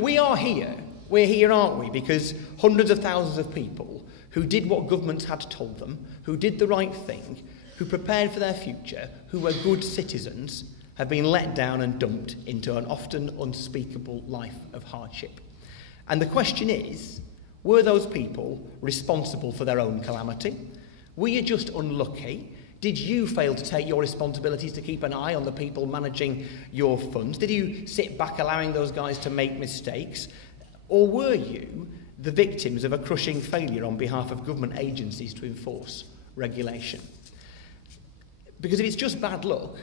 we are here. We're here, aren't we? Because hundreds of thousands of people who did what governments had told them, who did the right thing, who prepared for their future, who were good citizens, have been let down and dumped into an often unspeakable life of hardship. And the question is, were those people responsible for their own calamity? Were you just unlucky? Did you fail to take your responsibilities to keep an eye on the people managing your funds? Did you sit back allowing those guys to make mistakes? Or were you the victims of a crushing failure on behalf of government agencies to enforce regulation? Because if it's just bad luck,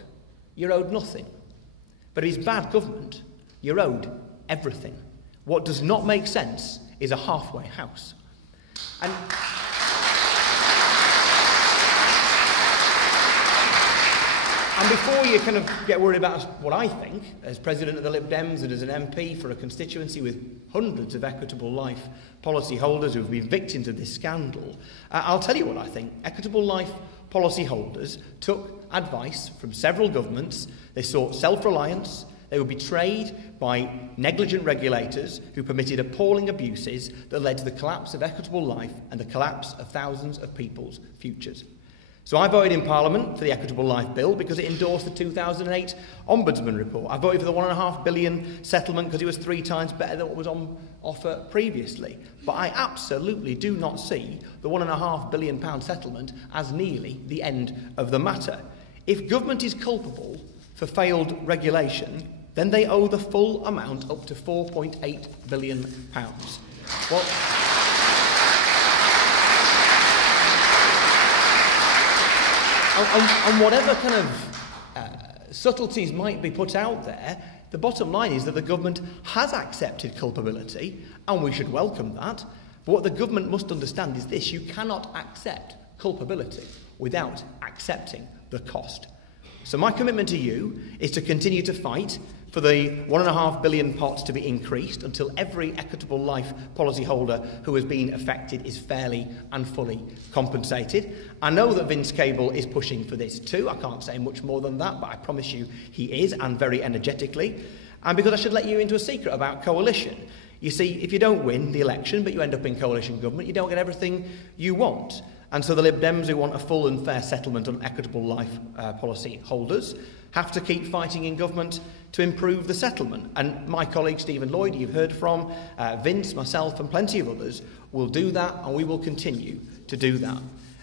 you're owed nothing. But if it's bad government, you're owed everything. What does not make sense is a halfway house. And before you kind of get worried about what I think, as president of the Lib Dems and as an MP for a constituency with hundreds of equitable life policy holders who have been victims of this scandal, I'll tell you what I think. Equitable life policy holders took advice from several governments. They sought self-reliance. They were betrayed by negligent regulators who permitted appalling abuses that led to the collapse of equitable life and the collapse of thousands of people's futures. So I voted in Parliament for the Equitable Life Bill because it endorsed the 2008 Ombudsman report. I voted for the £1.5 billion settlement because it was 3 times better than what was on offer previously. But I absolutely do not see the £1.5 billion settlement as nearly the end of the matter. If government is culpable for failed regulation, then they owe the full amount up to £4.8 billion. Well, and whatever kind of subtleties might be put out there, the bottom line is that the government has accepted culpability, and we should welcome that. But what the government must understand is this: you cannot accept culpability without accepting the cost. So my commitment to you is to continue to fight for the £1.5 billion pot to be increased until every equitable life policyholder who has been affected is fairly and fully compensated. I know that Vince Cable is pushing for this too. I can't say much more than that, but I promise you he is, and very energetically. And because I should let you into a secret about coalition. You see, if you don't win the election, but you end up in coalition government, you don't get everything you want. And so the Lib Dems, who want a full and fair settlement on equitable life policy holders, have to keep fighting in government to improve the settlement. And my colleague Stephen Lloyd, you've heard from, Vince, myself and plenty of others, will do that, and we will continue to do that.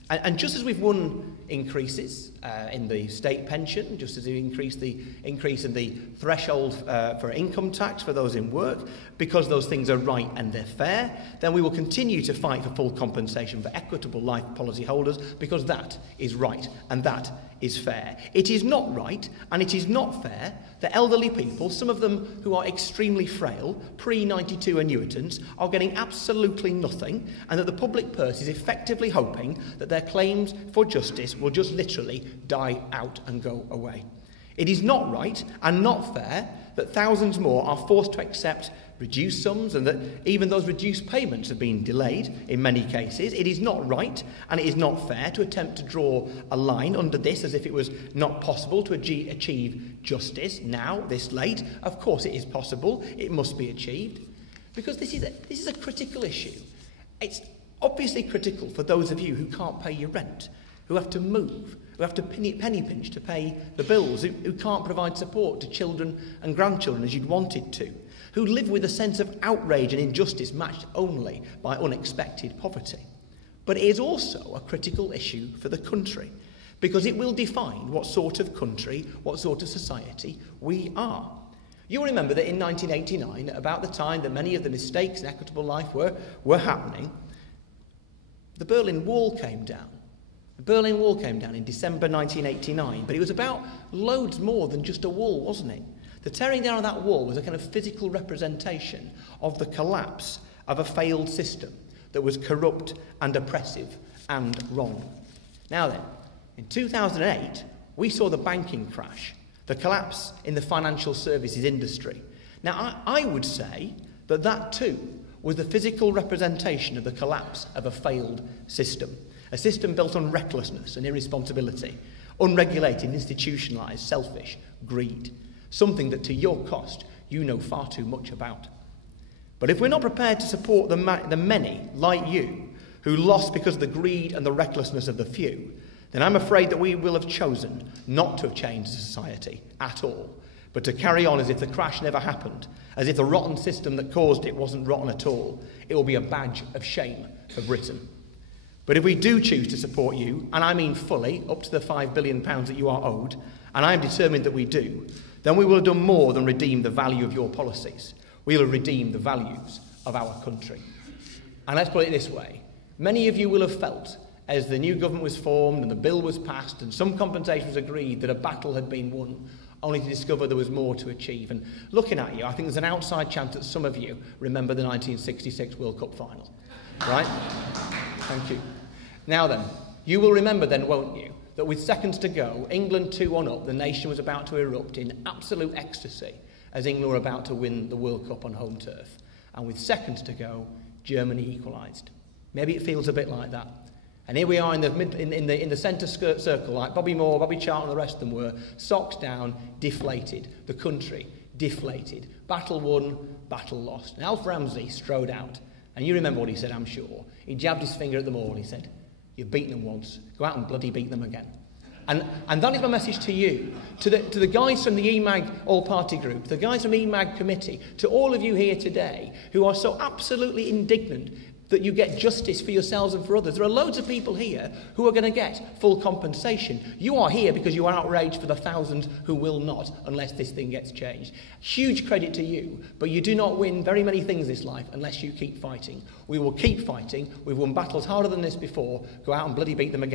And just as we've won increases in the state pension, just as we increased the increase in the threshold for income tax for those in work, because those things are right and they're fair, then we will continue to fight for full compensation for equitable life policy holders, because that is right and that is fair. It is not right and it is not fair that elderly people, some of them who are extremely frail, pre-92 annuitants, are getting absolutely nothing, and that the public purse is effectively hoping that their claims for justice will just literally die out and go away. It is not right and not fair that thousands more are forced to accept reduced sums, and that even those reduced payments have been delayed in many cases. It is not right and it is not fair to attempt to draw a line under this as if it was not possible to achieve justice now, this late. Of course it is possible, it must be achieved, because this is a critical issue. It's obviously critical for those of you who can't pay your rent, who have to move, who have to penny pinch to pay the bills, who can't provide support to children and grandchildren as you'd wanted to, who live with a sense of outrage and injustice matched only by unexpected poverty. But it is also a critical issue for the country, because it will define what sort of country, what sort of society we are. You'll remember that in 1989, at about the time that many of the mistakes in equitable life were happening, the Berlin Wall came down. The Berlin Wall came down in December 1989, but it was about loads more than just a wall, wasn't it? The tearing down of that wall was a kind of physical representation of the collapse of a failed system that was corrupt and oppressive and wrong. Now then, in 2008, we saw the banking crash, the collapse in the financial services industry. Now, I would say that that too was the physical representation of the collapse of a failed system, a system built on recklessness and irresponsibility, unregulated, institutionalised, selfish greed, something that to your cost you know far too much about. But if we're not prepared to support the many, like you, who lost because of the greed and the recklessness of the few, then I'm afraid that we will have chosen not to have changed society at all, but to carry on as if the crash never happened, as if the rotten system that caused it wasn't rotten at all. It will be a badge of shame for Britain. But if we do choose to support you, and I mean fully, up to the £5 billion that you are owed, and I am determined that we do, then we will have done more than redeem the value of your policies. We will redeem the values of our country. And let's put it this way. Many of you will have felt, as the new government was formed and the bill was passed and some compensation was agreed, that a battle had been won, only to discover there was more to achieve. And looking at you, I think there's an outside chance that some of you remember the 1966 World Cup final. Right? Thank you. Now then, you will remember then, won't you, that with seconds to go, England 2-1 up, the nation was about to erupt in absolute ecstasy as England were about to win the World Cup on home turf. And with seconds to go, Germany equalised. Maybe it feels a bit like that. And here we are in the centre circle, like Bobby Moore, Bobby Charlton and the rest of them were, socks down, deflated. The country, deflated. Battle won, battle lost. And Alf Ramsey strode out. And you remember what he said, I'm sure. He jabbed his finger at them all and he said, you've beaten them once, go out and bloody beat them again. And that is my message to you, to the guys from the EMAG all-party group, the guys from EMAG committee, to all of you here today who are so absolutely indignant that you get justice for yourselves and for others. There are loads of people here who are going to get full compensation. You are here because you are outraged for the thousands who will not unless this thing gets changed. Huge credit to you, but you do not win very many things in this life unless you keep fighting. We will keep fighting. We've won battles harder than this before. Go out and bloody beat them again.